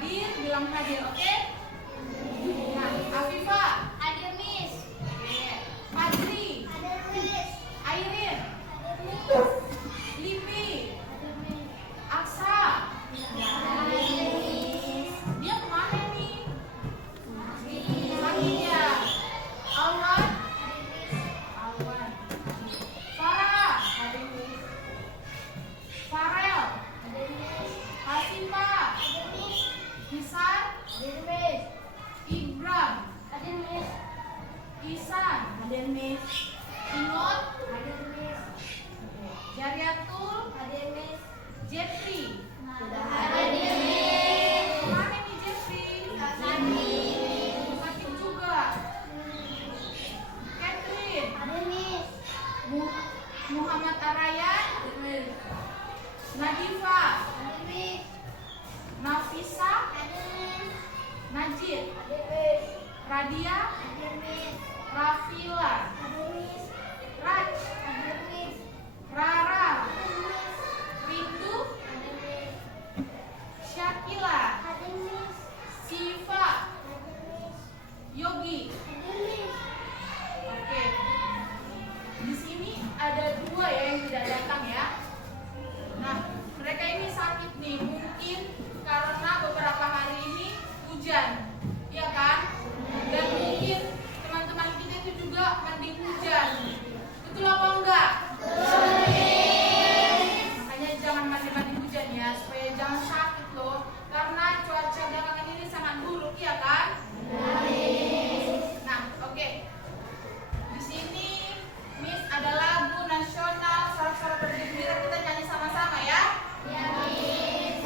hadir, bilang hadir, oke? Nah, Afifa. Hadir, Miss. Oke. Fadli. Hadir, Miss. Airin. Hadir, Miss. Lipi. Hadir, Miss. Aksa. Hadir, Miss. Dia kemana nih? Sakit ya? Awan. Awan. Farah. Hadir, Miss. Farel. Hadir, Miss. Hasifa. Hadir, Miss. Hisan. Hadir, Miss. Ibram. Hadir, Miss. Isan. Hadir, Miss. Ingot. Hadir, Miss. Jariatul. Hadir, Miss. Jeffrey. Sudah hadir, Miss. Kemana nih Jeffrey? Sakit juga. Catherine. Hadir, Miss. Muhammad Arayan. Nadifa. Hadir, Miss. Nafisa. Hadir, Miss. Najib. Hadir, Miss. Radia. Hadir, Miss. Rafila. Hadir, Miss. Raj. Hadir, Miss. Rara. Hadir, Miss. Rindu. Hadir, Miss. Syakila. Hadir, Miss. Siva. Hadir, Miss. Yogi. Hadir, Miss. Oke. Di sini ada dua ya yang tidak datang ya. Nah, mereka ini sakit nih, mungkin karena beberapa hari ini hujan, ya kan? Dan mungkin teman-teman kita itu juga mending hujan. Betul apa enggak? Makanya jangan mandi-mandi hujan ya, supaya jangan sakit loh. Karena cuaca belakangan ini sangat buruk, ya kan? Nah, oke. Di sini Miss ada lagu nasional sorak-sorak bergembira, kita nyanyi sama-sama ya. Ya, Miss.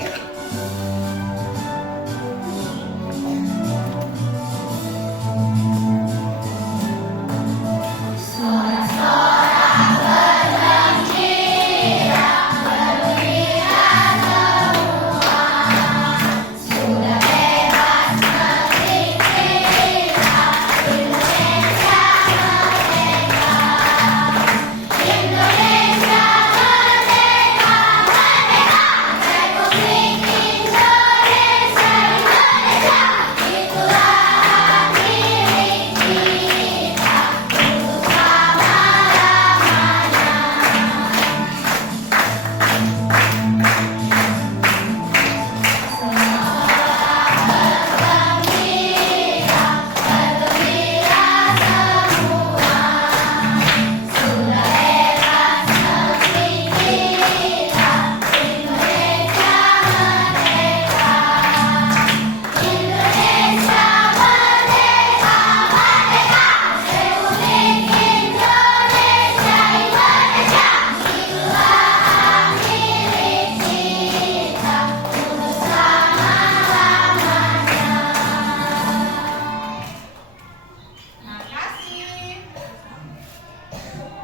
Makasih.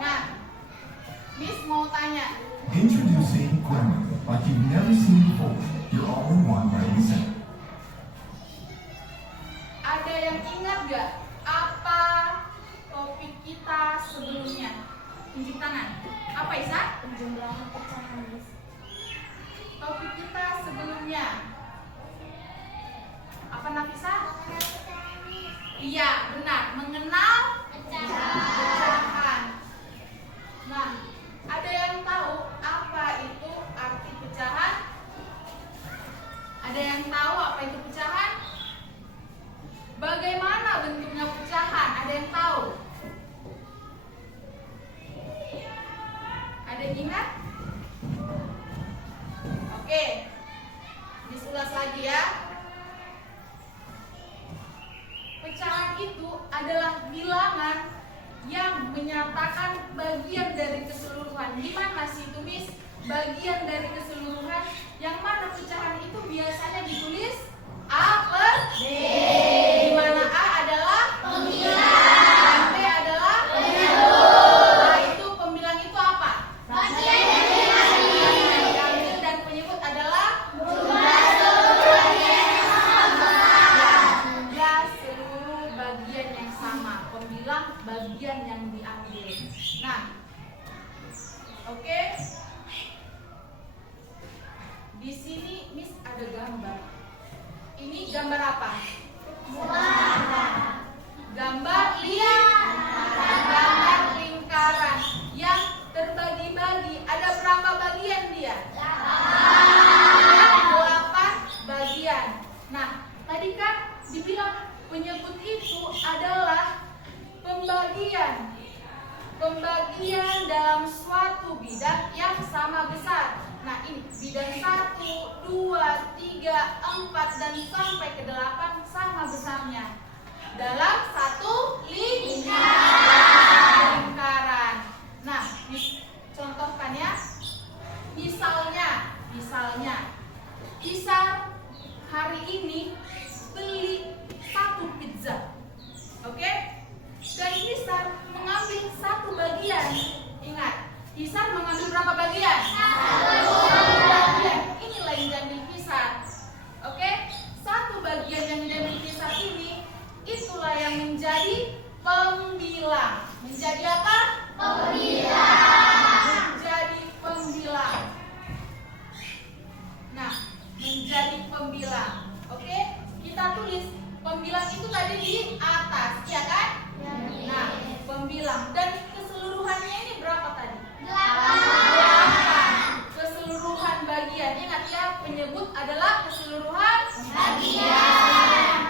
Nah, Miss mau tanya, Introducing Grammar like you've never seen before. Your all-in-one writing center. ada yang ingat gak apa topik kita sebelumnya? Tunjuk tangan. Apa Isa? Penjumlahan pecahan, Miss. Topik kita sebelumnya apa Nafisa? Iya, benar. Mengenal pecahan. Nah, ada yang tahu apa itu arti pecahan? Ada yang tahu apa itu pecahan? Bagaimana bentuknya pecahan? Ada yang tahu? Ada yang ingat? Oke, disulas lagi ya. Pecahan itu adalah bilangan yang menyatakan bagian dari keseluruhan. Gimana sih itu, Miss? Bagian dari keseluruhan yang mana pecahan itu biasanya ditulis A per B. Di mana A adalah pembilang, B adalah penyebut. Nah, itu pembilang itu apa? Bagian dari hasil. Diambil dan penyebut adalah Jumlah seluruh bagian yang sama. jumlah seluruh bagian yang sama. Pembilang bagian yang diambil. Nah, oke. Di sini Miss ada gambar. ini gambar apa? Gambar lingkaran yang terbagi-bagi. Ada berapa bagian dia? 8 bagian. Nah, tadi kan dibilang penyebut itu adalah pembagian dalam suatu bidang yang sama besar. Nah, ini bidang 1, 2, 3, 4 dan sampai ke 8 sama besarnya dalam satu lingkaran. Nah, contohkan ya. Misalnya Isar hari ini beli 1 pizza. Oke? Dan Isar mengambil 1 bagian. Ingat, Isar mengambil berapa bagian? 1 bagian. Inilah yang diambil Isar. Oke? 1 bagian yang diambil Isar ini, itulah yang menjadi pembilang. Menjadi apa? Menjadi pembilang. Nah, menjadi pembilang. Oke? Kita tulis pembilang itu tadi di atas, ya kan? Nah, pembilang. Dan keseluruhannya ini berapa tadi? 8. Keseluruhan bagian. Ingat ya, penyebut adalah keseluruhan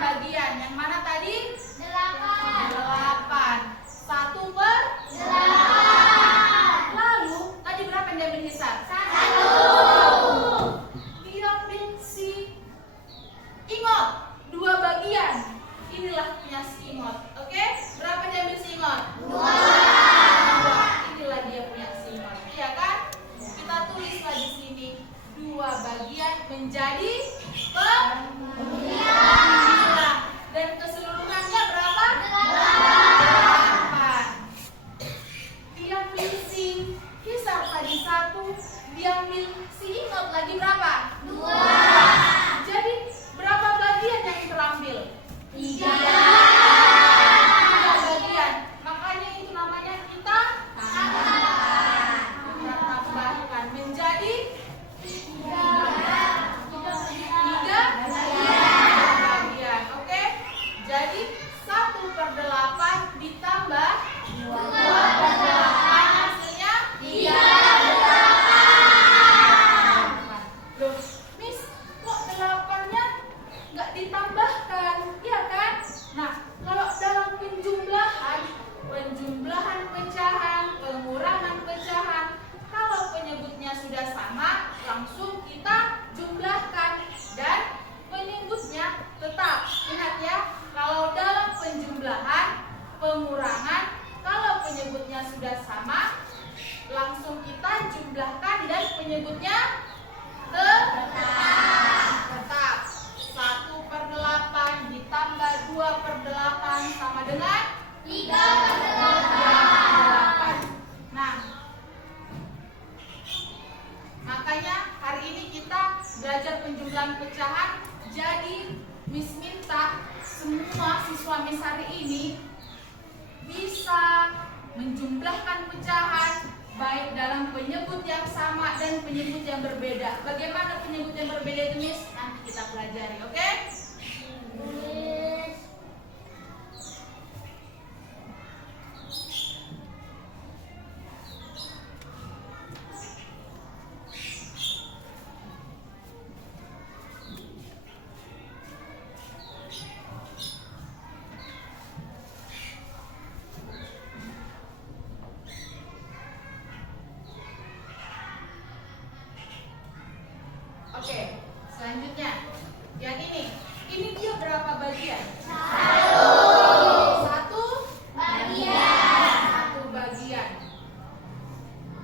bagian. Yang mana tadi? 8. 1/8. Lalu, tadi berapa yang diambil Hisar? 1. Diambil si Ingot 2 bagian. Inilah punya si Ingot. Oke? Berapa diambil si Ingot? 2. Inilah dia punya si Ingot. Iya kan? Kita tulislah di sini 2 bagian menjadi pembilang. Dan keseluruhannya berapa? 8. Diambil si Hisar tadi 1. Diambil si Ingot lagi berapa? 2. Jadi berapa bagian yang terambil? 3 bagian. Makanya itu namanya kita tambahkan menjadi 3 bagian. Oke? Jadi 1/8 ditambah 2/8 hasilnya 3/8. Loh, Miss, kok 8-nya nggak ditambahkan? Iya kan? Nah, kalau dalam penjumlahan pecahan, pengurangan pecahan, kalau penyebutnya sudah sama, langsung kita jumlahkan dan penyebutnya tetap. Ingat ya, kalau dalam penjumlahan, pengurangan, kalau penyebutnya sudah sama, langsung kita jumlahkan dan penyebutnya tetap. 1/8 ditambah 2/8 sama dengan 3/8. Nah, makanya hari ini kita belajar penjumlahan pecahan. Jadi Miss minta semua siswa Miss hari ini bisa menjumlahkan pecahan baik dalam penyebut yang sama dan penyebut yang berbeda. Bagaimana penyebut yang berbeda itu, Miss? Nanti kita pelajari, oke? Oke, selanjutnya yang ini dia berapa bagian? 1 bagian.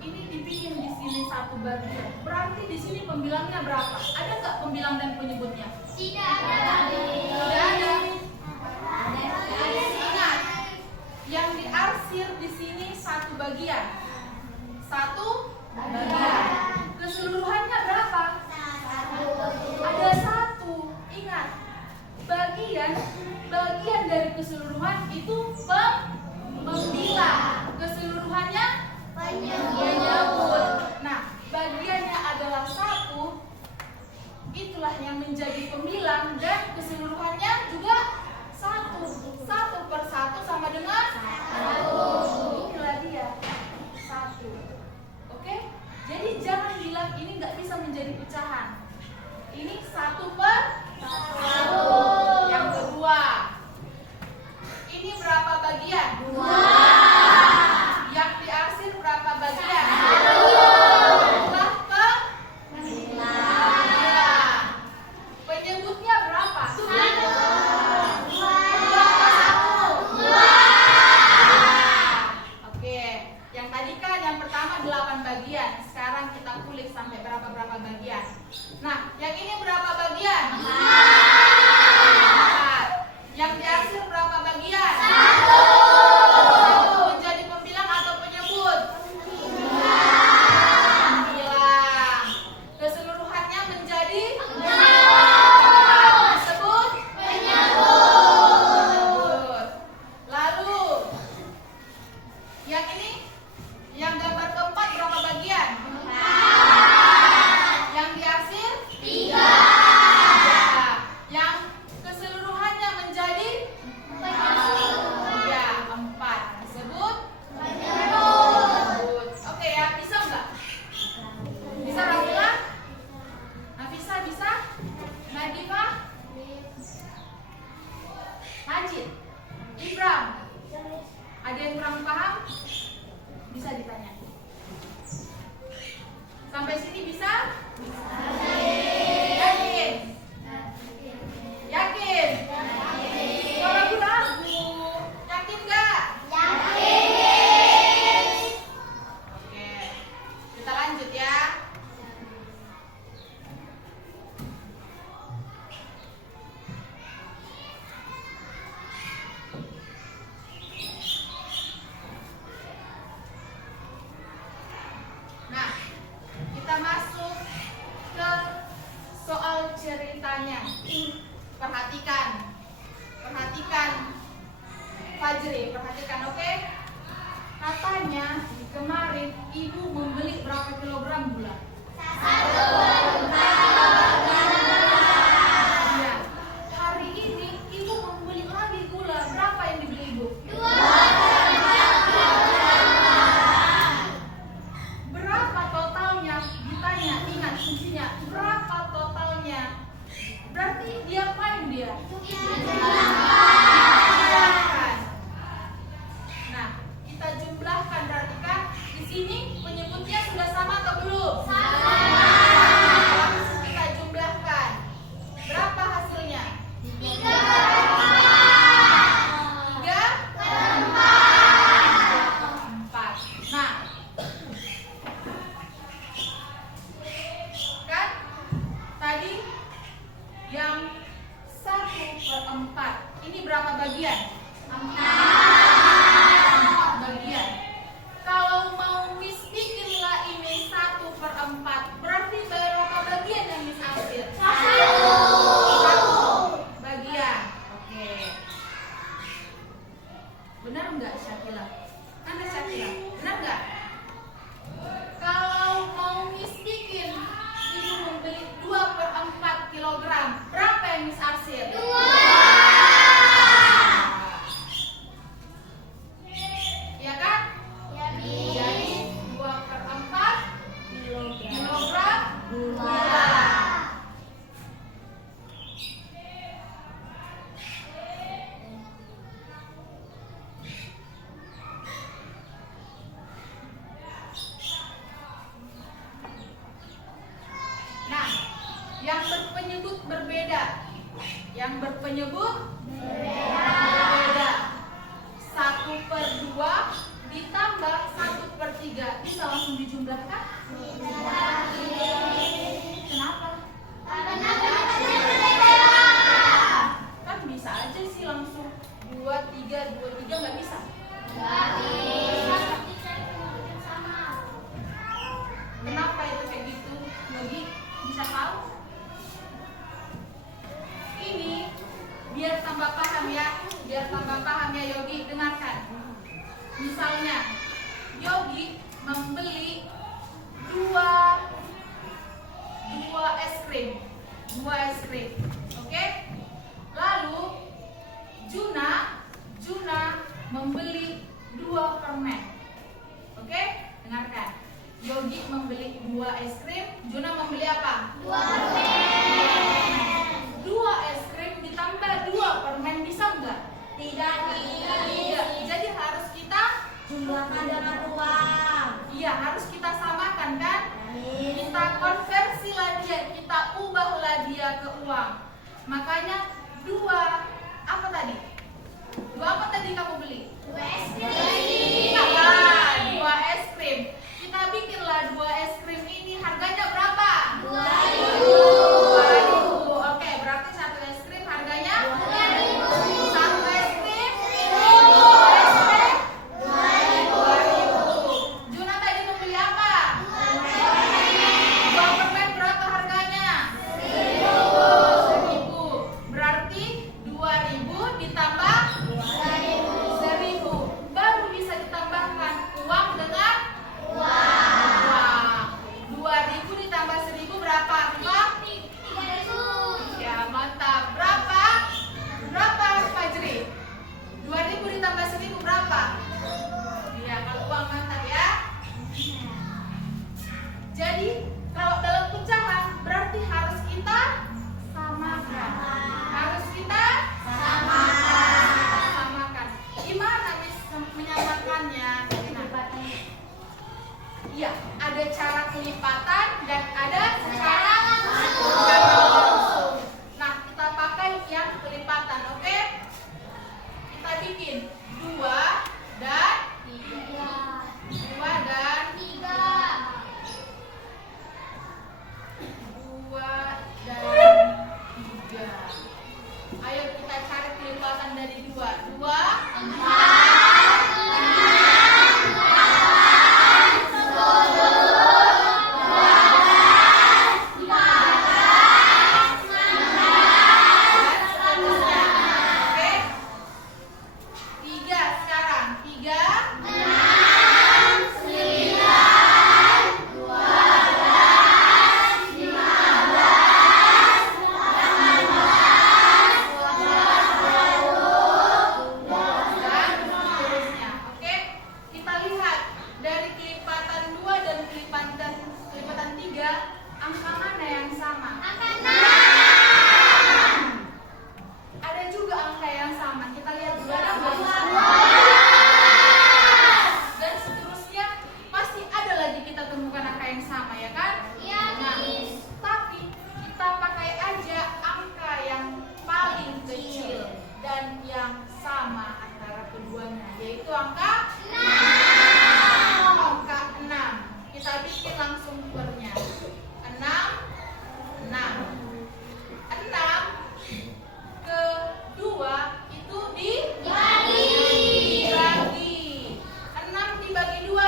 Ini dibikin di sini 1 bagian. Berarti di sini pembilangnya berapa? Ada nggak pembilang dan penyebutnya? Tidak ada. Ingat, yang diarsir di sini 1 bagian. 1 bagian. Keseluruhannya berapa? Ada 1. Ingat, bagian dari keseluruhan itu pembilang. Keseluruhannya penyebut. Nah, bagiannya adalah 1. Itulah jumlah yang menjadi pembilang dan keseluruhannya juga 1. 1 per 1 sama dengan 1. Inilah dia 1. Oke? Jadi jangan bilang ini nggak bisa menjadi pecahan. Ini 1 per 1. Yang kedua, ini berapa bagian? 2. Yang diarsir berapa bagian? 2 ke 9. Penyebutnya berapa? 1. 2 ke 1. Oke, yang tadi kan yang pertama 8 bagian. Sekarang kita kulik sampai berapa bagian. Nah, yang ini berapa bagian? 4. Yang diarsir berapa bagian? 1. Menjadi pembilang atau penyebut? Pembilang. Keseluruhannya menjadi disebut penyebut. Lalu yang ini, yang gambar keempat berapa bagian? 4. Yang diarsir? 3. Yang keseluruhannya menjadi ya 4. Disebut penyebut. Oke ya, bisa nggak? Bisa Ramila? Nafisa bisa? Nadifa? Majid? Ibram? Ada yang kurang paham? Bisa ditanya. Sampai sini bisa? Yakin? Yakin? Kalau ragu-ragu, yakin nggak? Oke, kita lanjut ya. Nah, kita masuk ke soal ceritanya. Perhatikan Fajri, perhatikan, oke? Katanya kemarin ibu membeli berapa kilogram gula? 1. Iya. Hari ini ibu membeli lagi gula. Berapa yang dibeli ibu? 2. Berapa totalnya? Ditanya, ingat kuncinya. Berapa totalnya? Berarti dia main dia. Nah, kita jumlahkan, perhatikan. Di sini penyebutnya sudah sama atau belum? Sama. Kita jumlahkan. Berapa hasilnya? 3 per 4. Nah, kan tadi yang 1 per 4. Ini berapa bagian? 4 bagian. Kalau mau Miss bikinlah ini 1 per 4, berarti berapa bagian yang Miss ambil? 1 bagian. Oke. Benar nggak Syakila? Mana Syakila? Benar nggak? Kalau mau Miss bikin, ibu membeli 2 per 4 kilogram, berapa yang Miss arsir? 2. Ya kan? Jadi 2 per 4 kilogram gula. Nah, yang berpenyebut berbeda. Yang berpenyebut berbeda. 1 per 2 ditambah 1 per 3. Bisa langsung dijumlahkan? Kenapa? Kan bisa aja sih langsung 2, 3, 2, 3, nggak bisa? Kenapa itu kayak gitu? Yogi bisa tahu? Ini biar tambah paham ya Yogi, dengarkan. Misalnya Yogi membeli 2 es krim. 2 es krim. Oke? Lalu Juna membeli 2 permen. Oke? Dengarkan. Yogi membeli 2 es krim, Juna membeli apa? 2 permen. 2 es krim ditambah 2 permen bisa enggak? Tidak. Jadi harus kita Jumlahkan dengan uang. iya, harus kita samakan kan? Kita konversilah dia, kita ubahlah dia ke uang. Makanya 2 apa tadi? 2 apa tadi kamu beli? 2 es krim. Nah, 2 es krim. Kita bikinlah 2 es krim ini harganya berapa? 2.000. 2.000. Oke, berarti 1 es krim harganya 2.000. 1 es krim 2 2.000. Juna tadi membeli apa? 2 permen berapa harganya? 1.000. Berarti 2.000 ditambah 1.000. Baru bisa ditambahkan uang dengan uang. 2.000 ditambah 1.000 berapa? Pak? 3.000. Ya, mantap. Berapa? Berapa, Fajri? 2.000 ditambah 1.000 berapa? Iya, kalau uang mantap ya. Jadi, kalau dalam pecahan berarti harus kita samakan. Harus kita samakan. Gimana Miss menyamakannya? Iya, ada cara kelipatan dan ada cara langsung. Nah, kita pakai yang kelipatan, oke? Kita bikin 2 dan 2 dan 3. 2 dan 3. Ayo kita cari kelipatan dari 2. 2 Oke. 3 sekarang. 3 dan seterusnya. Oke. Kita lihat dari kelipatan 2 dan kelipatan 3, angka mana yang sama? Ada juga angka yang sama. Kita lihat dulu ada angka yang sama. Dan seterusnya pasti ada lagi kita temukan angka yang sama, ya kan? Nah, tapi kita pakai aja angka yang paling kecil dan yang sama antara keduanya, yaitu angka 6. Angka 6. Kita bikin langsung sumbernya. 6 ke 2 itu dibagi. 6 dibagi 2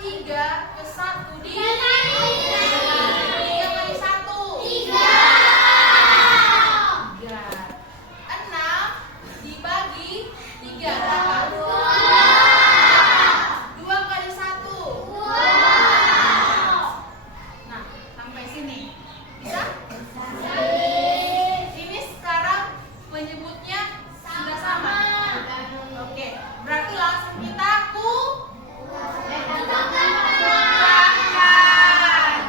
3 ke 1 dibagi. 3 kali 1 3. 6 dibagi 3 berapa? 2 kali 1 Nah, sampai sini bisa? Ini sekarang menyebutnya sudah sama. Oke, berarti langsung kita jumlahkan.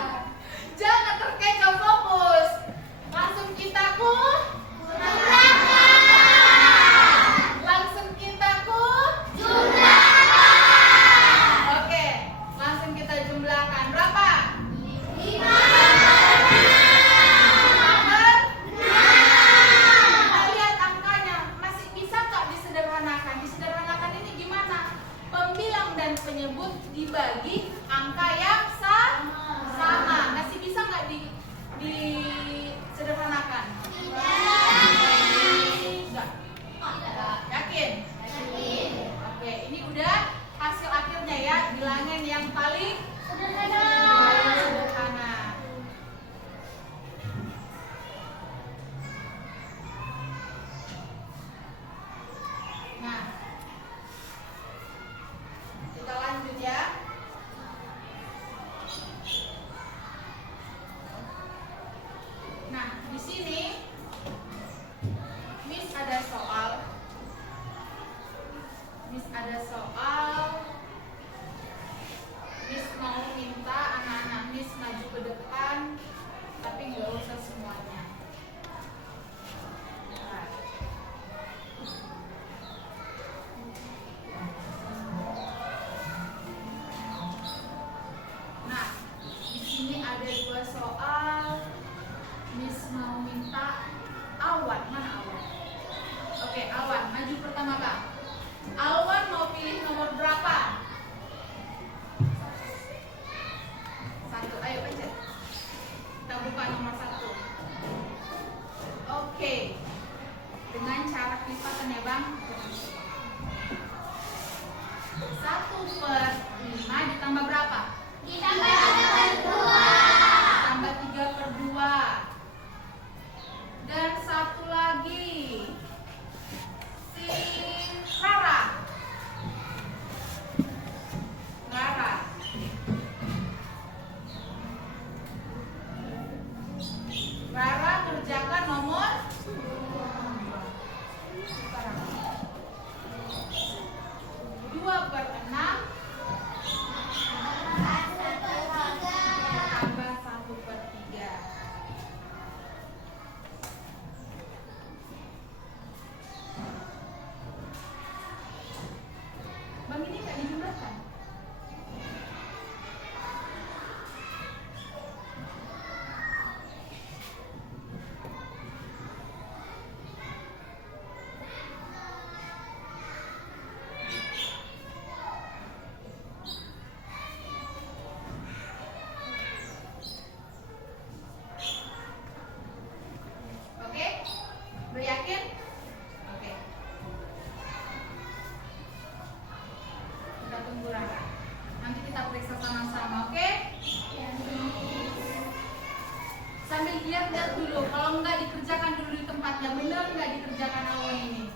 Jangan terkecoh fokus. Langsung kita langsung kita Oke, langsung kita jumlahkan. Berapa? 5. Kita lihat angkanya. Masih bisa nggak disederhanakan? Disederhanakan ini gimana? Pembilang dan penyebut dibagi angka yang sama. Masih bisa nggak disederhanakan? mau minta Alwan. Mana Alwan? Oke, Alwan, maju pertama Bang. Alwan mau pilih nomor berapa? 1, ayo pencet. Kita buka nomor 1. Oke. Dengan cara kelipatan ya Bang. 1/5 ditambah berapa? Ditambah 3/2. Tambah 3/2. Dan satu lagi. Si Rara. Rara. Rara kerjakan nomor 2/6 tambah 1/3. Bang, ini nggak dijumlahkan? Oke? Udah yakin? Oke. Kita tunggu Rara. Nanti kita periksa sama-sama, oke? Sambil lihat-lihat dulu. Kalau nggak dikerjakan dulu di tempatnya, bener nggak dikerjakan awal ini?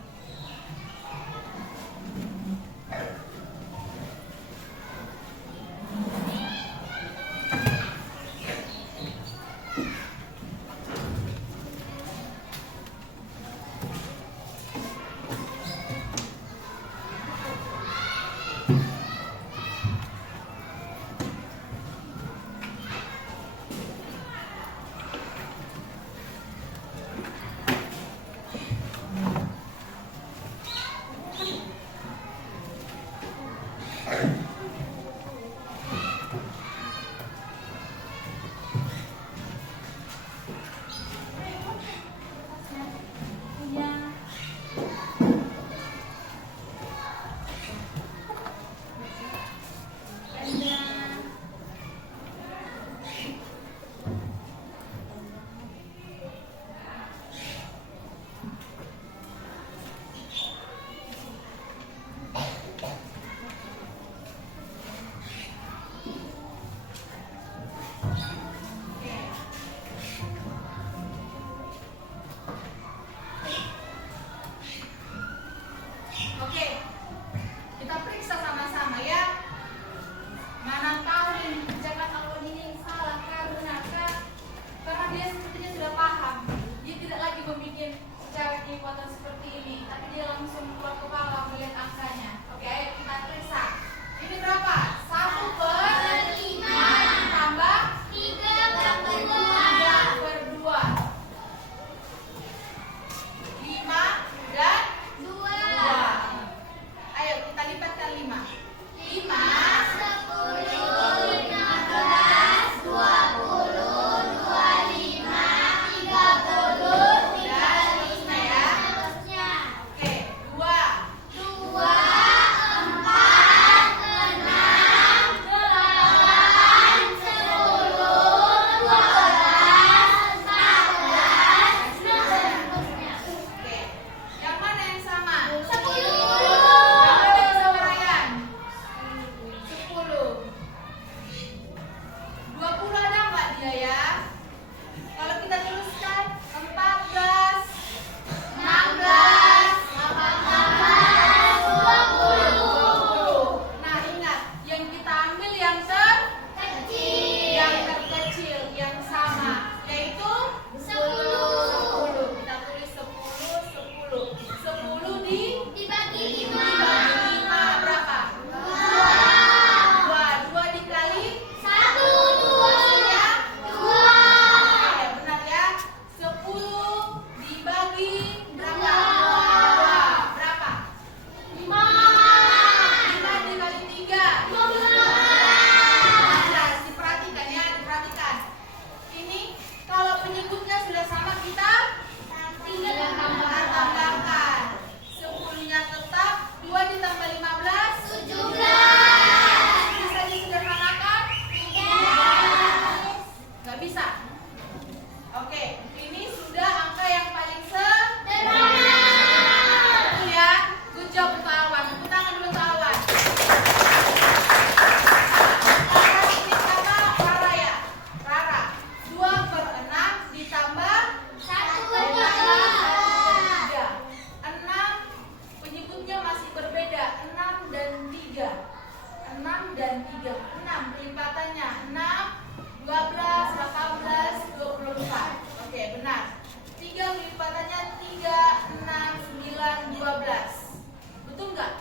3 lipatannya 3, 6, 9, 12. Betul nggak?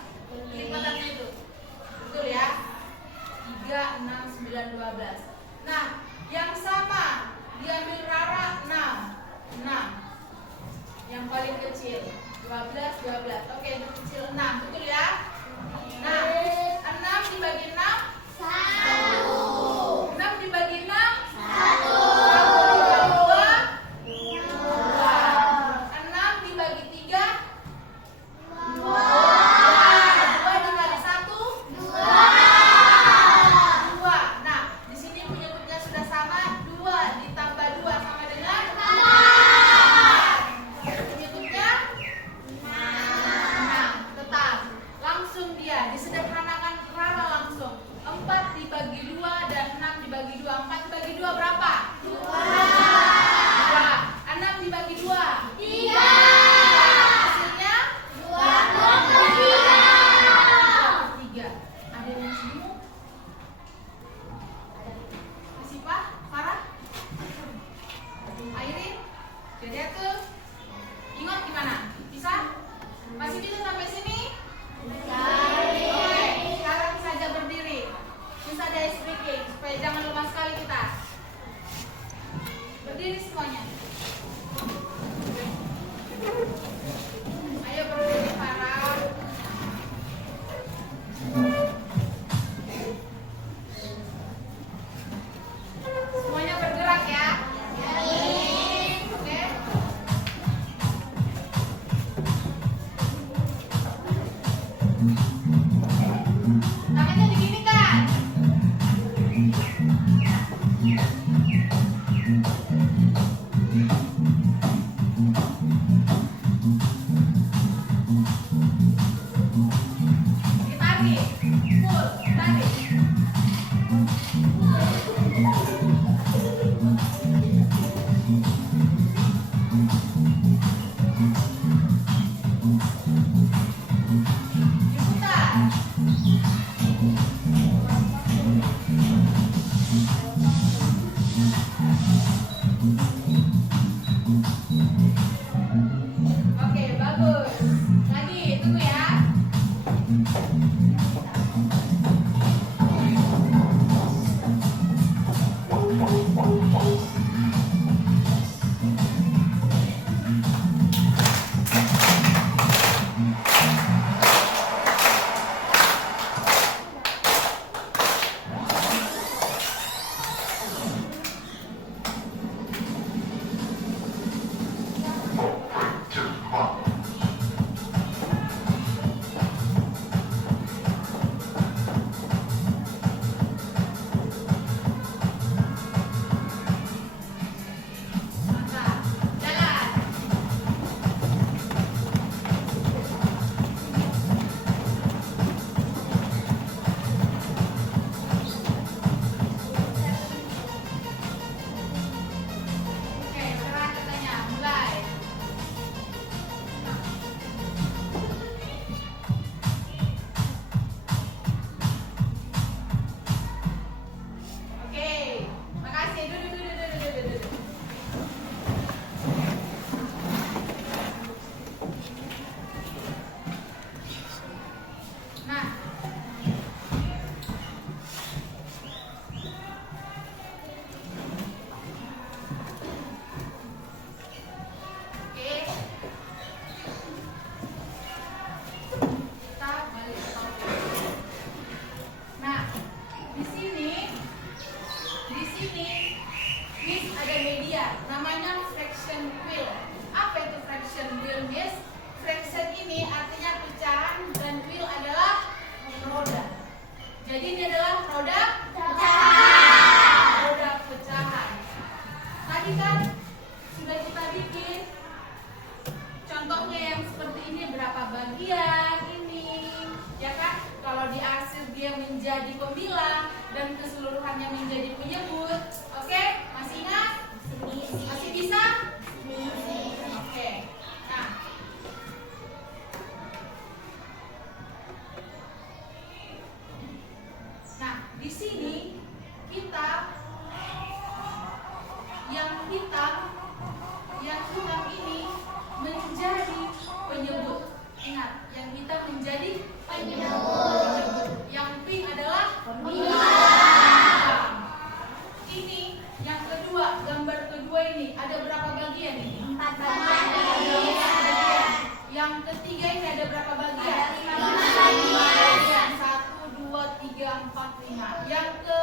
Lipatannya itu. Betul ya? 3, 6, 9, 12. Nah, yang sama diambil Rara 6. 6. Yang paling kecil 12, 12. Oke, yang kecil 6. Betul ya? Nah, 6 dibagi 6 1. 6 dibagi 6 1. 1 dibagi 2 2. 6 dibagi 3 2. 2 dikali 1 2. 2. Nah, di sini penyebutnya sudah sama. 2 ditambah 2 sama dengan 4. Penyebutnya 6. Tetap. Langsung dia disederhanakan Rara langsung. 4 dibagi 2 dan 6 dibagi 2. 4 dibagi 2 berapa? 2. 6 dibagi 2 3. Hasilnya 23. Ada yang masih bingung? Masih Pak? Farah? Airin? Jadi tuh ingat gimana? Bisa? Masih bisa sampai sini? Oke, sekarang saja berdiri. Bisa ada speaking supaya jangan lemas sekali kita. Berdiri semuanya. Ayo berdiri Farah. Semuanya bergerak ya. Oke. Tangannya diginikan. Ditarik. Full. Tarik. Diputar. Oke, bagus. Lagi, tunggu ya. Mantap. Jalan. Oke, sekarang katanya mulai. Oke, makasih. Duduk. Nah, oke. Kita balik ke topik. Nah, di sini Miss ada media namanya fraction wheel. Apa itu fraction wheel, Miss? Fraction ini artinya pecahan dan wheel adalah roda. Jadi ini adalah roda pecahan. Roda pecahan. Tadi kan sudah kita bikin contohnya yang seperti ini, berapa bagian ini, ya kan? Kalau diarsir dia menjadi pembilang dan keseluruhannya menjadi penyebut. Oke, masih ingat? Masih bisa? Oke. Nah, di sini kita yang hitam hitam ini menjadi penyebut. Ingat, yang hitam menjadi penyebut. Yang pink adalah pemilang. Ini yang kedua, gambar kedua ini ada berapa bagian ini? 4 Ada 5 bagian. Yang ketiga ini ada berapa bagian? 5 bagian. 1, 2, 3, 4, 5. Yang ke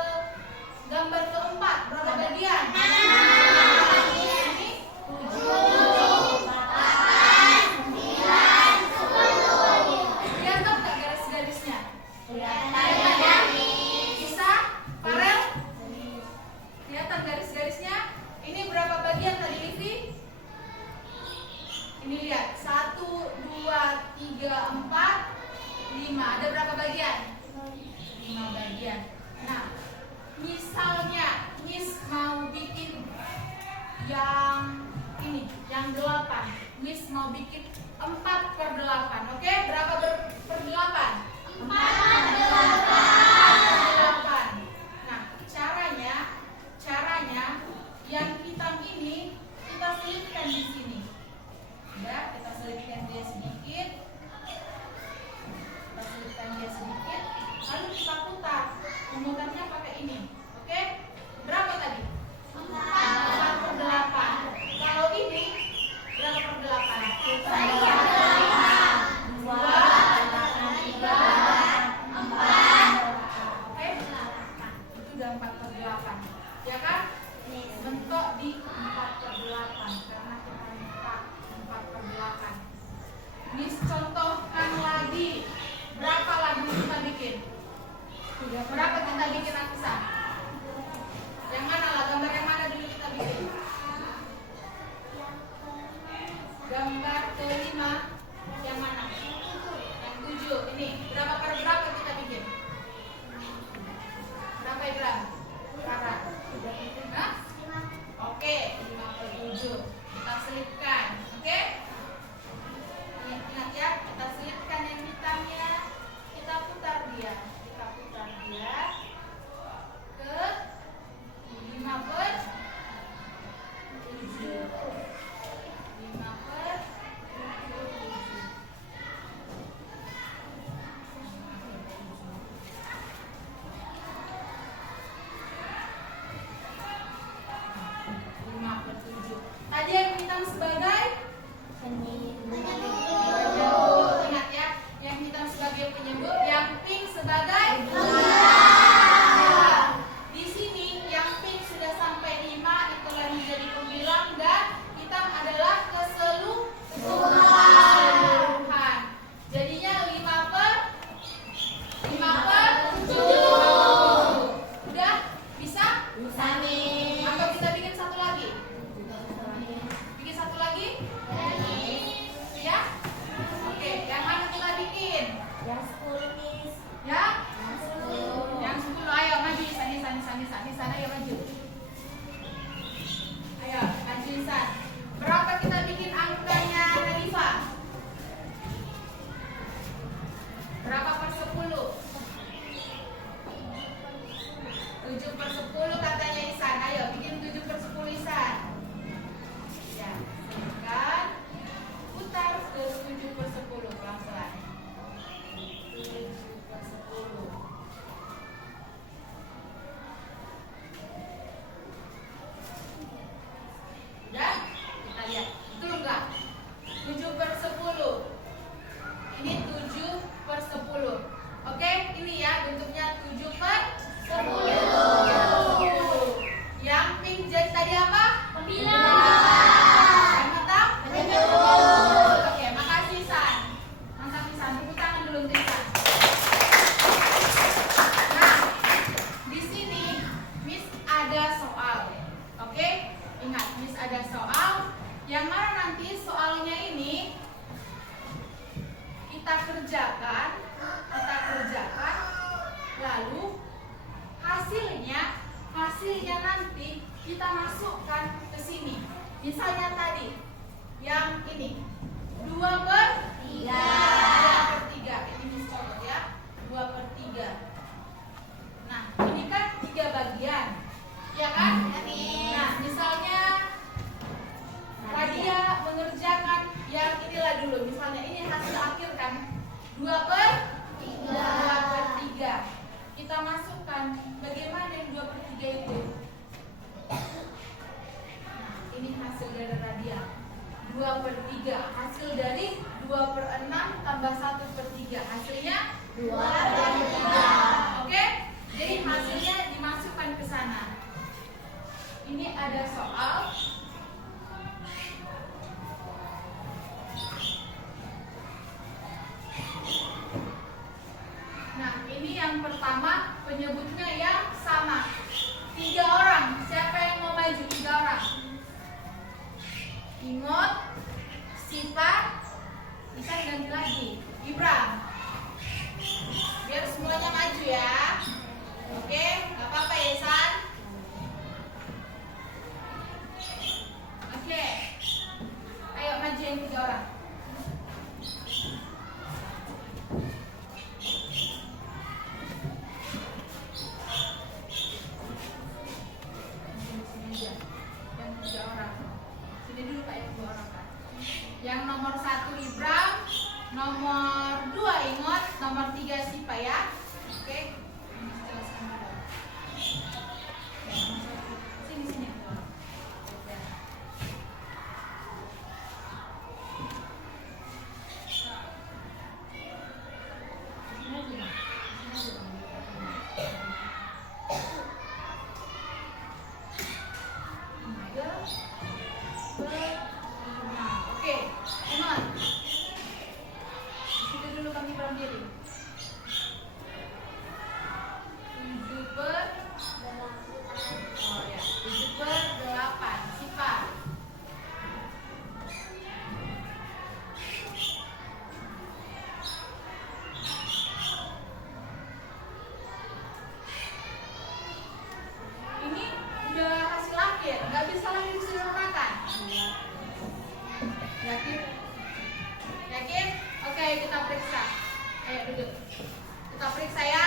gambar keempat berapa bagian? 6. Ini 7, 8, 9, 10. kelihatan nggak garis-garisnya? Kelihatan. Bisa? Farel? Kelihatan garis-garisnya? Ini berapa bagian tadi, Livi? Ini lihat, 1, 2, 3, 4, 5. Ada berapa bagian? 5 bagian. Nah, misalnya Miss mau bikin yang ini, yang 8. Miss mau bikin 4/8. Oke, berapa per 8? 4/8. Nah, caranya yang hitam ini kita selipkan di sini. Ya, kita selipkan dia sedikit. Lalu kita putar. Memutarnya pakai ini. Oke? Berapa tadi? 4/8. Kalau ini berapa per 8? 2, 3, 4. Oke? Itu udah 4/8. Ya kan? Bentuk di 4/8 karena kita minta 4/8. Miss contohkan lagi. Berapa lagu kita bikin? Berapa kita bikin Aksa? Yang mana lah? Gambar yang mana dulu kita bikin? Gambar kelima yang mana? Yang 7. Ini berapa per berapa kita bikin? Berapa Ibram? Sekarang? Hah? Oke, 5/7. Kita selipkan. Oke? Ingat ya, kita selipkan yang hitamnya. Kita putar dia ke 5/7. 5/7. Tadi yang hitam sebagai penyebut. Ingat ya, yang hitam sebagai penyebut, yang pink sebagai pemilang. Di sini yang pink sudah sampai 5, itulah menjadi pemilang, dan hitam adalah keseluruhan. Jadinya 5/7. Udah? Bisa? Atau kita bikin satu lagi? Bikin satu lagi? Ya? Oke, yang mana kita bikin? Yang 10, Miss. Ya? Yang 10. Yang 10, ayo maju Isan, ayo maju. Ayo, maju Isan. Berapa kita bikin angkanya Nadifa? Berapa per 10? 7/10 katanya Isan. Ayo, bikin 7/10 Isan. Ya, selipkan. Putar ke 7/10 pelan-pelan. 7/10. Udah? Kita lihat. Betul enggak? 7/10. Ini 7/10. Oke, ini ya bentuknya 7/10. Yang pink jadi tadi apa? Yang hitam? Oke, makasih San. Mantap San. Tepuk tangan dulu untuk San. Nah, di sini Miss ada soal. Oke? Ingat, Miss ada soal. Yang mana nanti soalnya ini kita kerjakan, lalu hasilnya nanti kita masukkan ke sini. Misalnya tadi yang ini 2/3. Ini Miss contoh ya, 2/3. Nah, ini kan 3 bagian, ya kan? Nah, misalnya hadiah yang inilah dulu. Misalnya ini hasil akhir kan 2/3. Kita masukkan bagaimana yang 2/3 itu. Nah, ini hasil dari radian 2/3. Hasil dari 2/6 tambah 1/3. Hasilnya 2/3. Oke? Jadi hasilnya dimasukkan ke sana. Ini ada soal. Nah, ini yang pertama penyebutnya yang sama. 3 orang. Siapa yang mau maju? 3 orang. Imot, Sipa, bisa ganti lagi. Ibram. Biar semuanya maju ya. Oke, nggak apa-apa ya San. Oke. Ayo maju yang 3 orang. Yang 3 orang. Sini dulu Pak, yang 2 orang Pak. Yang nomor 1 Ibram, nomor 2 Imot, nomor 3 Sipa ya. Oke. Jelaskan dulu. Sini. Oke, Imot. Disitu dulu kami berdiri. 7/8. Sipa. Ini udah hasil akhir, nggak bisa lagi disederhanakan. Yakin? Oke, kita periksa. Ayo duduk. Kita periksa ya.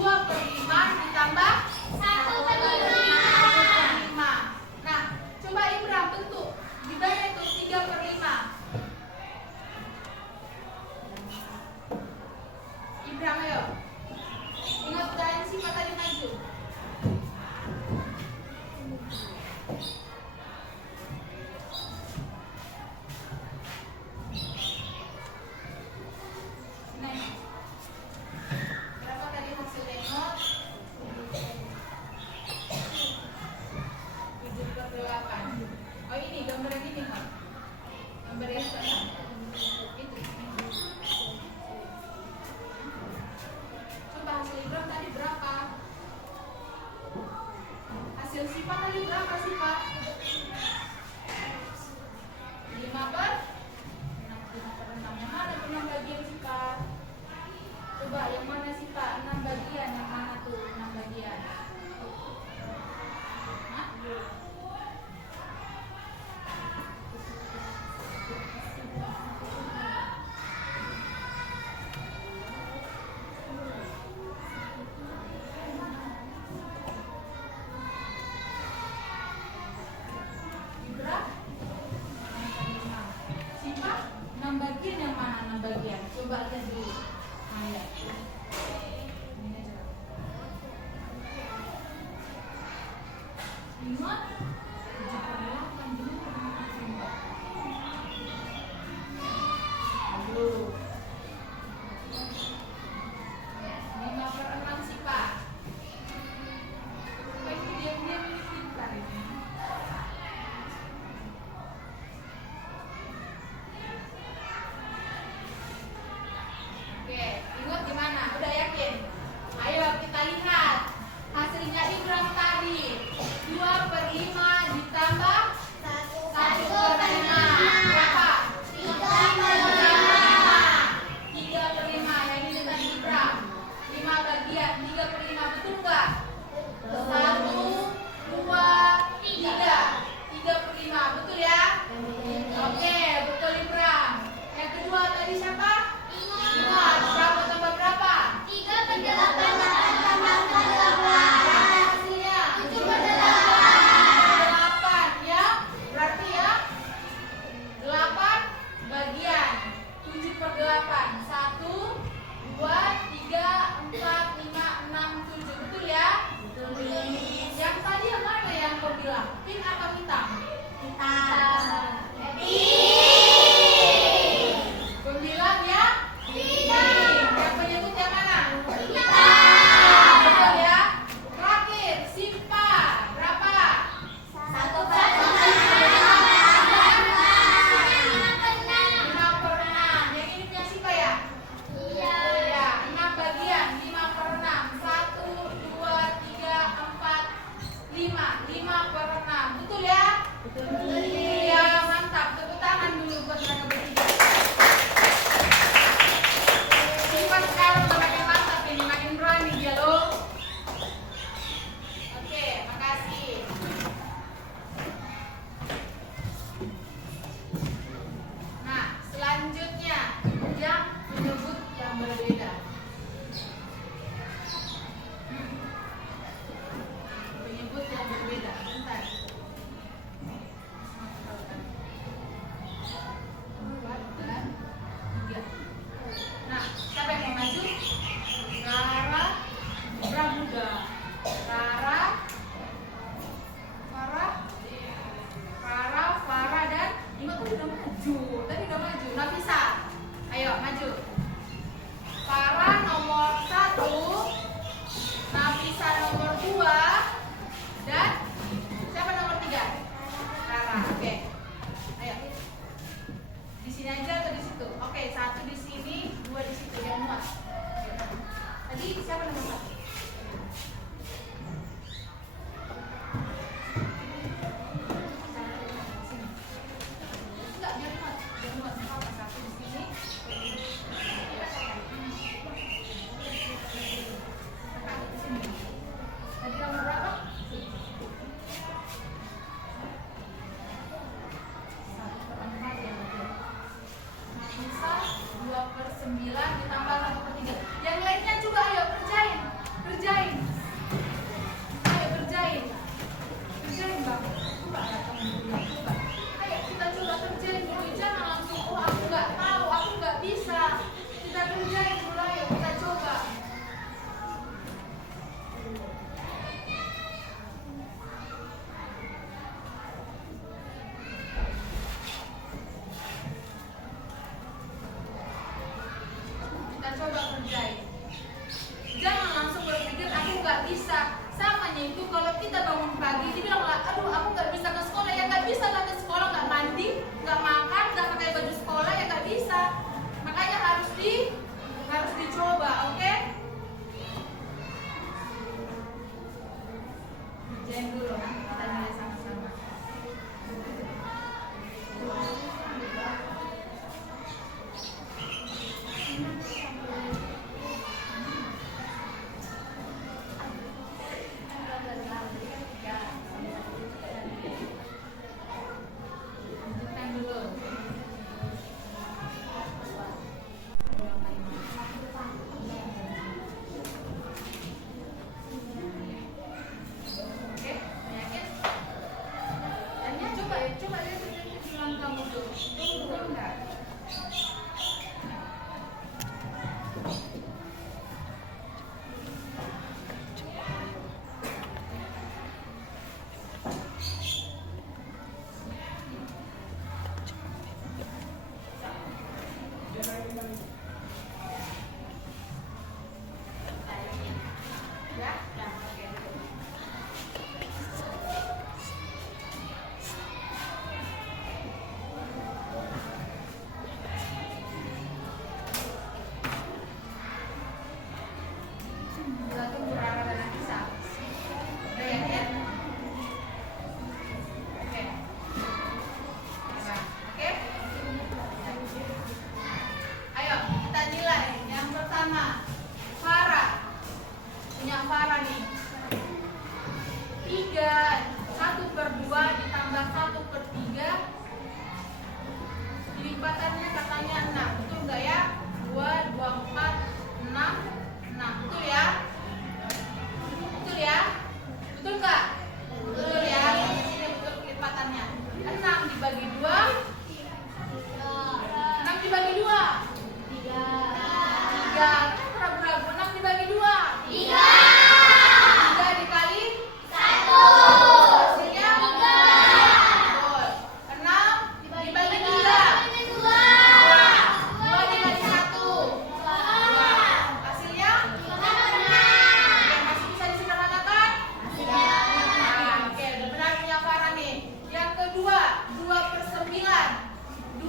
2/5 ditambah 1/5. Nah, coba Ibram bentuk. Gimana itu 3/5? Ibram ayo. Ingat udahan Sipa tadi maju. Nah, berapa tadi hasilnya Imot? 7/8. Oh ini gambar yang ini Imot. Gambar yang sebelah. Itu. Coba hasil Ibram tadi berapa? Hasil Sipa tadi berapa Sipa? 5/6. Yang mana 6 bagian Sipa? Coba yang mana Sipa? 6 bagian. Yang mana tuh 6 bagian? Hah? Ibram? Sipa? 6 bagian yang mana 6 bagian? Coba lihat dulu. Nah, ya. Ini aja. Imot 7/8 gimana? Aduh. 5/6 Sipa. Kok itu diam-diam ini pintar ini.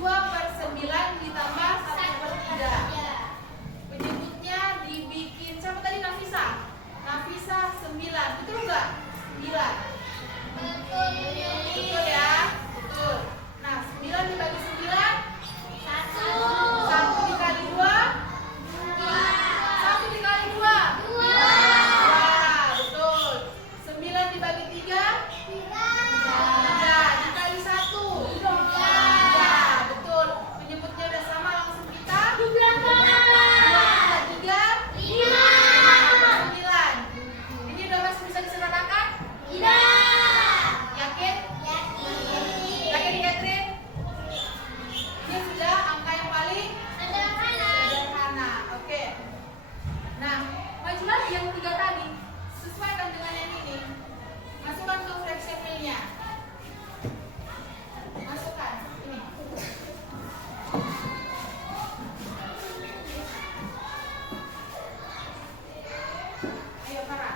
2/9 ditambah 1/3. Penyebutnya dibikin, siapa tadi? Nafisa. Nafisa 9, betul nggak? 9. Betul ya? Betul. Nah, 9 dibagi 9? 1 dikali 2? 1 dikali 2? 2. Betul. 9 dibagi 3? 3 dikali 1? 3. Betul. Penyebutnya udah sama, langsung kita 2 tambah 3? 9. Ini udah masih bisa diseratakan? Yakin? Yakin Catherine? Ini sudah angka yang paling sederhana. Oke. Nah, maju lagi yang 3 tadi. Sesuaikan dengan yang ini. Masukkan ke fraction wheel-nya. Masukkan. Ini. Ayo, Farah.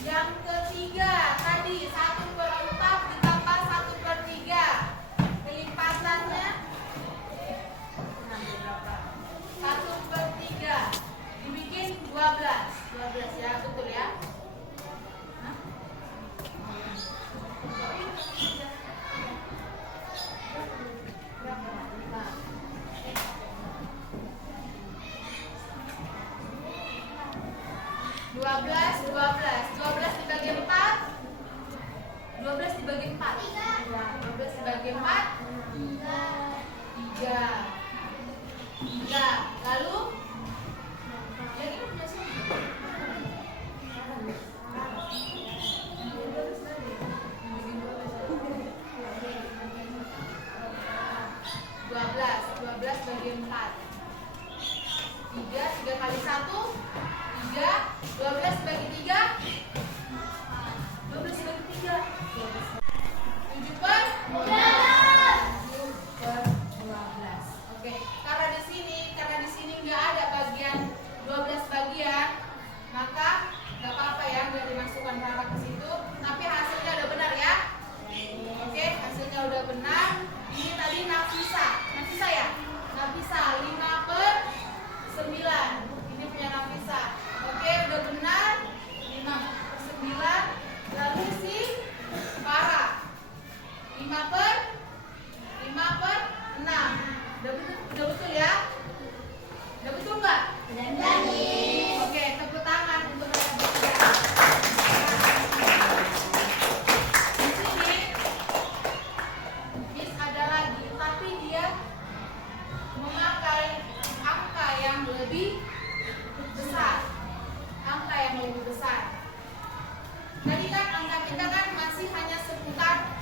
Yang ketiga tadi 1/4 ditambah 1/3. Kelipatannya 1/3 dibikin 12. 12 ya, betul ya? Hah? 12 dibagi 4? 12 dibagi 4? 12 dibagi 4? 3. Lalu yang ini punya siapa? 12 bagi 4. 3 kali 1? 3. 12 bagi 3? 12 bagi 3? 7/12. Oke, karena di sini nggak ada bagian 12 bagian, maka nggak apa-apa ya, nggak dimasukkan Farah ke situ. Tapi hasilnya udah benar ya. Oke, hasilnya udah benar. Ini tadi Nafisa ya. Nafisa 5/9. Ini punya Nafisa. Oke, udah benar. 5/9. Lalu si Farah 5/6. Udah betul ya? Udah betul nggak? Oke, tepuk tangan untuk mereka bertiga. Di sini Miss ada lagi, tapi dia memakai angka yang lebih besar. Tadi kan angka kita kan masih hanya seputar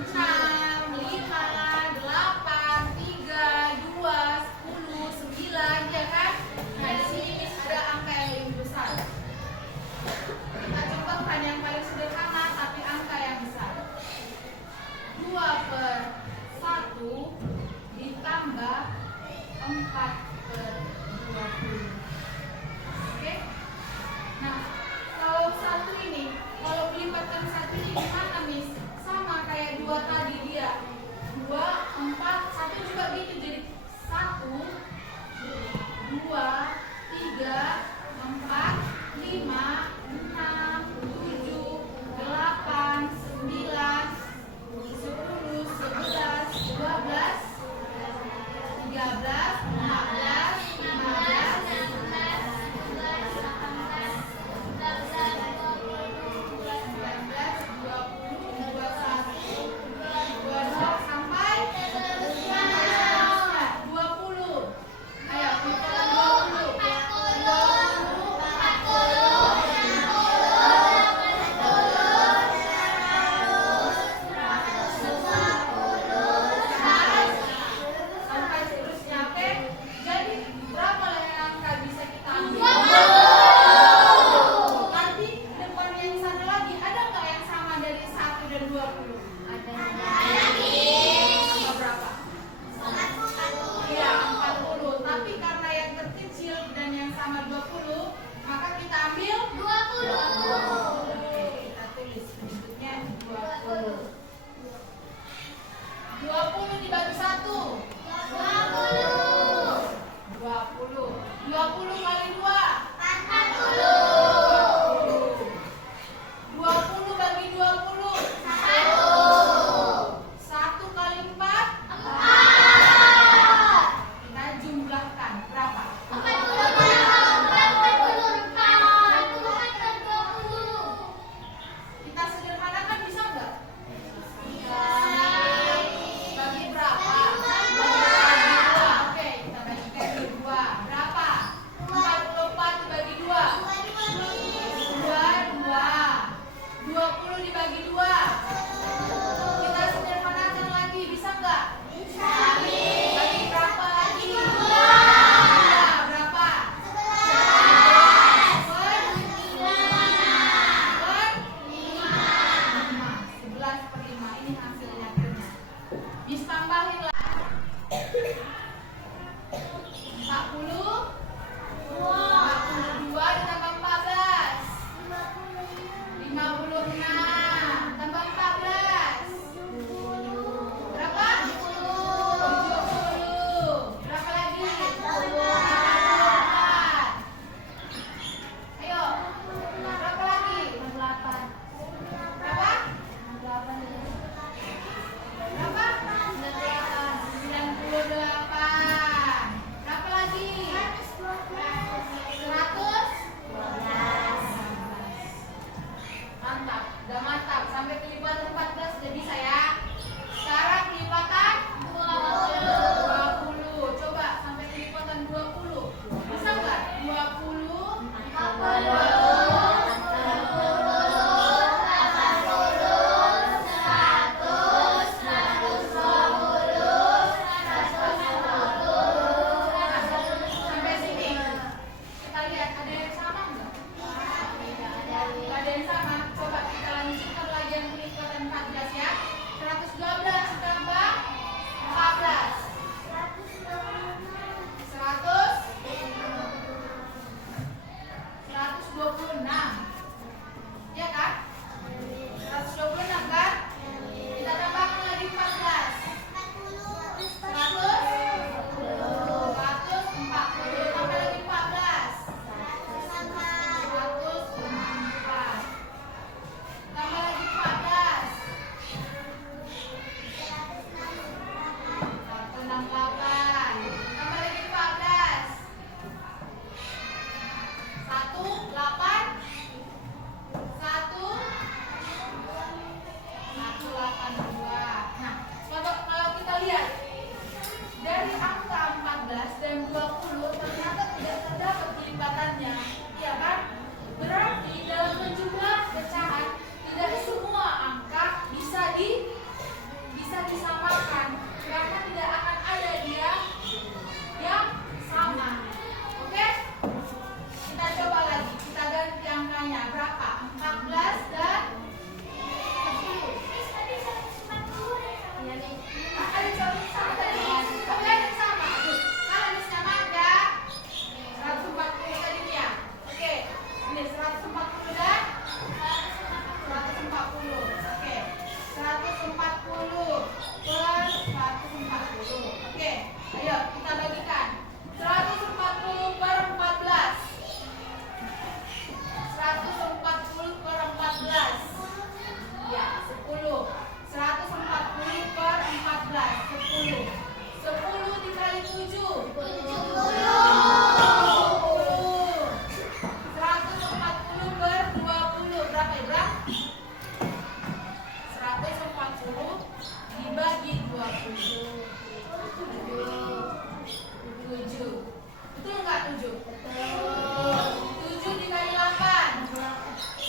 6, 5, 8, 3, 2, 10, 9, ya kan? Nah, di sini Miss ada angka yang lebih besar. Kita contohkan yang paling sederhana tapi angka yang besar. 2/1 ditambah 4/20. Oke? Nah, kalau satu ini, kalau melipatkan satu ini gimana, Miss? Sama kayak 2 tadi dia. 2, 4, 1 juga gitu, jadi 1, 2, 3, 4, 5, 6, 7, 8, 9, 10, 11, 12, 13, 14, 15, sampai seterusnya. Oke, jadi berapa lah yang angka bisa kita ambil? 20. Nanti depan yang sana lagi ada nggak yang sama dari 1 dan 20? Ada. Sama berapa? Iya, 40. Tapi karena yang terkecil dan yang sama 20, maka kita ambil 20. Oke, kita tulis berikutnya Udah mantap. Sampai kelipatan 14 udah bisa ya. Sekarang kelipatan 20. Coba sampai kelipatan 20. Bisa nggak? 20, 40. Sampai sini. Kita lihat ada yang sama nggak? Nggak ada yang sama. Coba kita lanjutkan lagi yang kelipatan 14 ya. 112 ditambah 14. 126. Ya kan? 126 kan? Kita tambahkan lagi 14. 140. Tambah lagi 14. 104. Tambah lagi 14. 168. Tambah lagi 14. 182. Nah, kalau kita lihat dari angka 14 dan 20 ternyata tidak terdapat kelipatannya, ya kan? Berarti dalam menjumlah pecahan tidak semua angka bisa disamakan karena tidak akan ada dia yang sama. Oke? Kita coba lagi. Kita ganti angkanya berapa? 14 dan 10. Ada contoh sama tadi. Tapi ada yang sama. Kalau ada sama ada 140 tadi ya. Oke. Ini 140 dan 140. Oke. 140 per 140. Oke. Ayo kita bagikan. 140 per 14. 140 per 14. Ya, 10. 140 per 14. 10. 10 dikali 7. 140 per 20. Berapa ya, Bra? 140 dibagi 20. 7. Betul nggak 7? Betul. 7 dikali 8.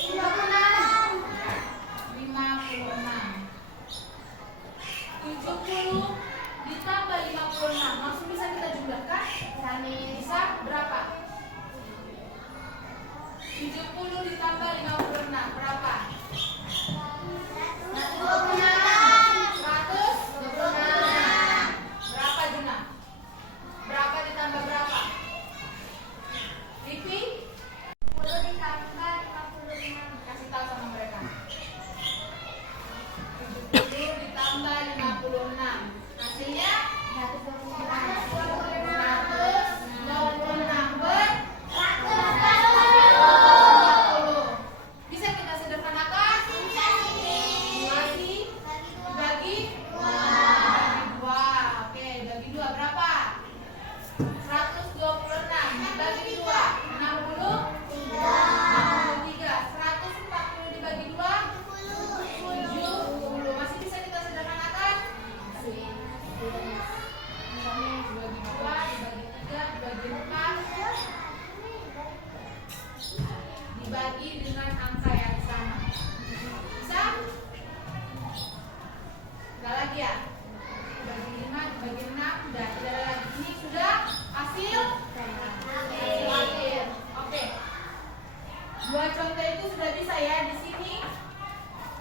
56. 70 ditambah 56. Langsung bisa kita jumlahkan? Bisa berapa? 70 ditambah 56 berapa? 126. Berapa Juna? Berapa ditambah berapa? Vivi? 10 ditambah 56. Kasih tahu sama mereka. 70 ditambah 56. Hasilnya 126 ber 40. Bisa kita sederhanakan? Masih dibagi 2. Oke, bagi 2 berapa? 126 dibagi 2 63. 140 dibagi 2 70. Masih bisa kita sederhanakan? Dibagi 2 dibagi 3 dibagi 4 dibagi dengan angka yang sama. Bisa? Enggak lagi ya? Dibagi 5 dibagi 6 udah tidak ada lagi. Ini sudah hasil akhir. Oke. 2 contoh itu sudah bisa ya. Di sini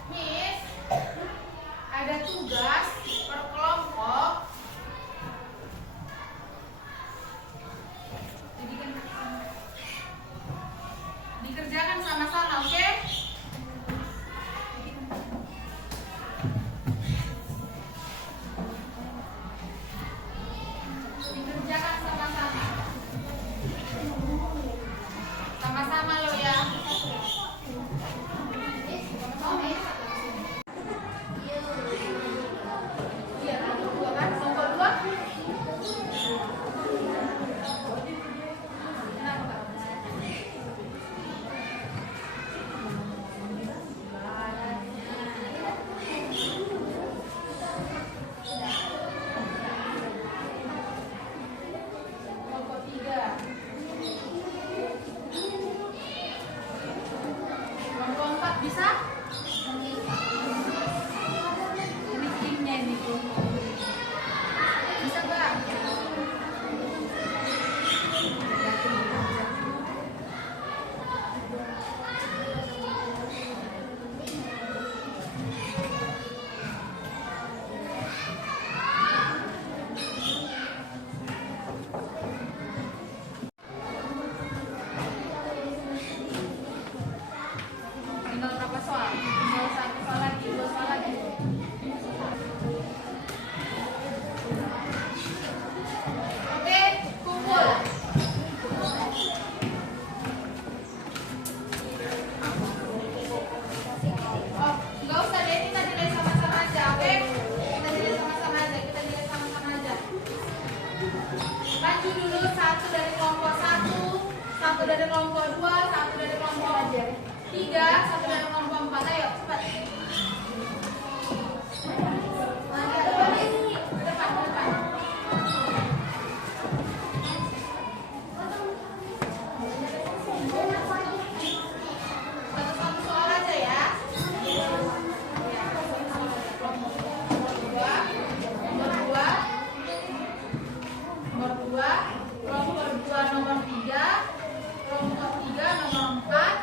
Miss ada tugas per kelompok. Jadi kan dikerjakan sama-sama, oke? Dikerjakan sama-sama. Sama-sama lo ya. Sama-sama. kelompok 2, 1 dari kelompok 3, 1 dari kelompok 4. Ayo, cepat. Ke depan. Satu-satu soal aja ya. Nomor 2, kelompok 2 nomor 3, kelompok 3 nomor 4.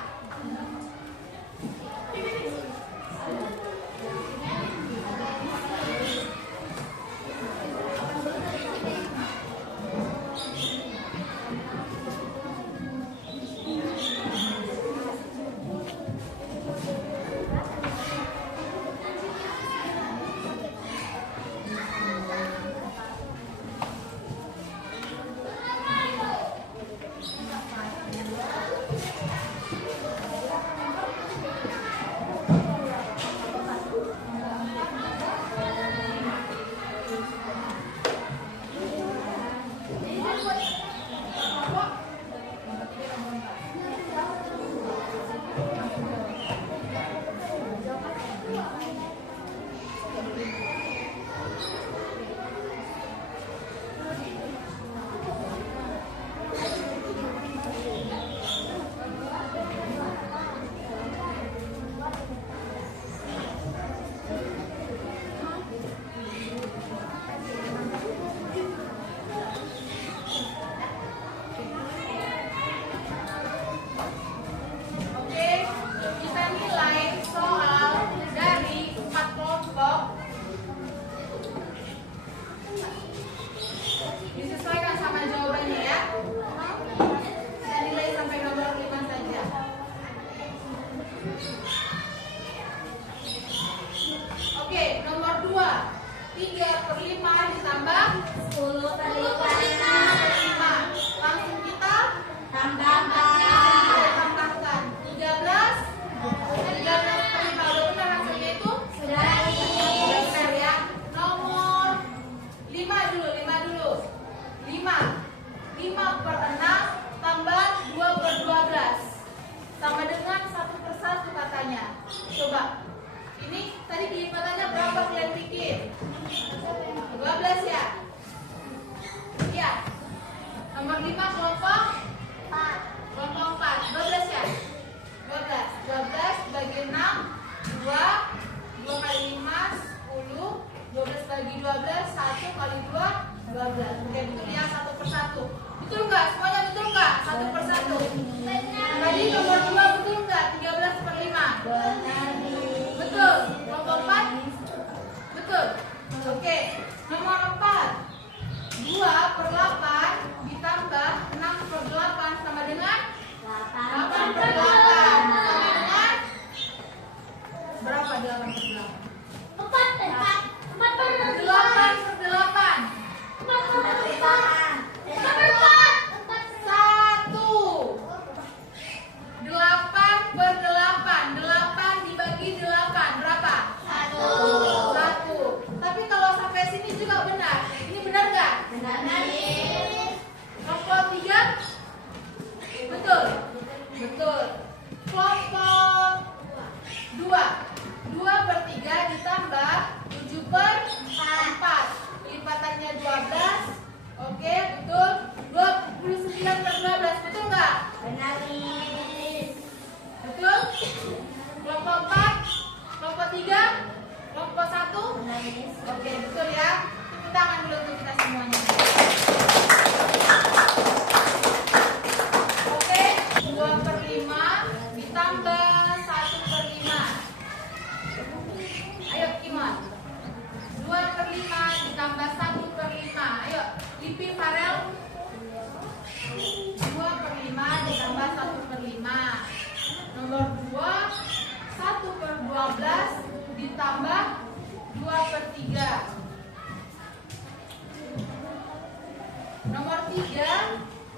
Nomor 3,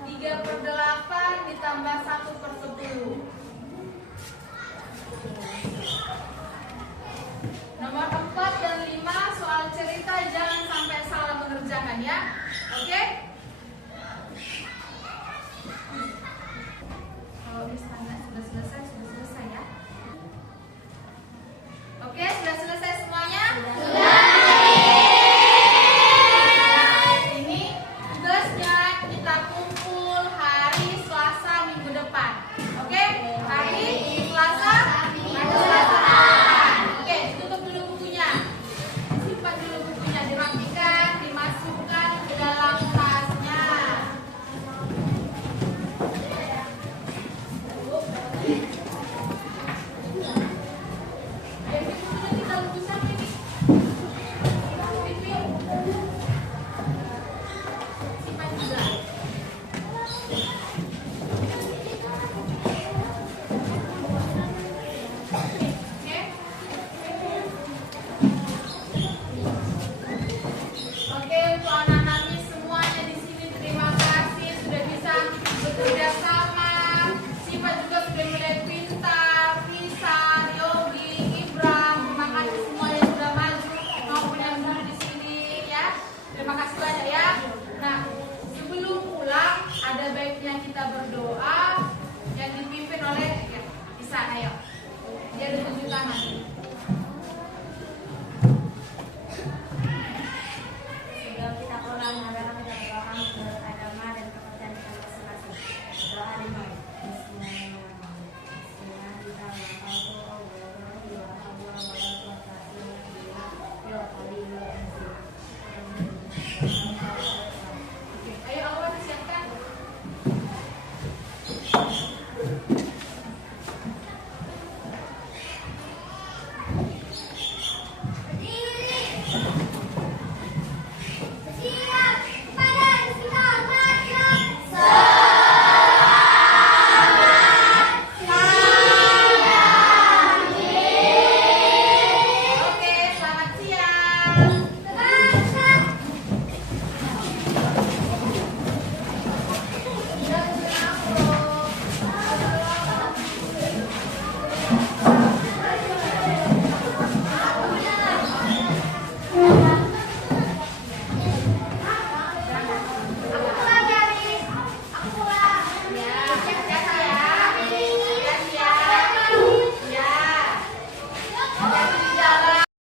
3/8 ditambah 1/10. Nomor 4 dan 5 soal cerita, jangan sampai salah mengerjakan ya.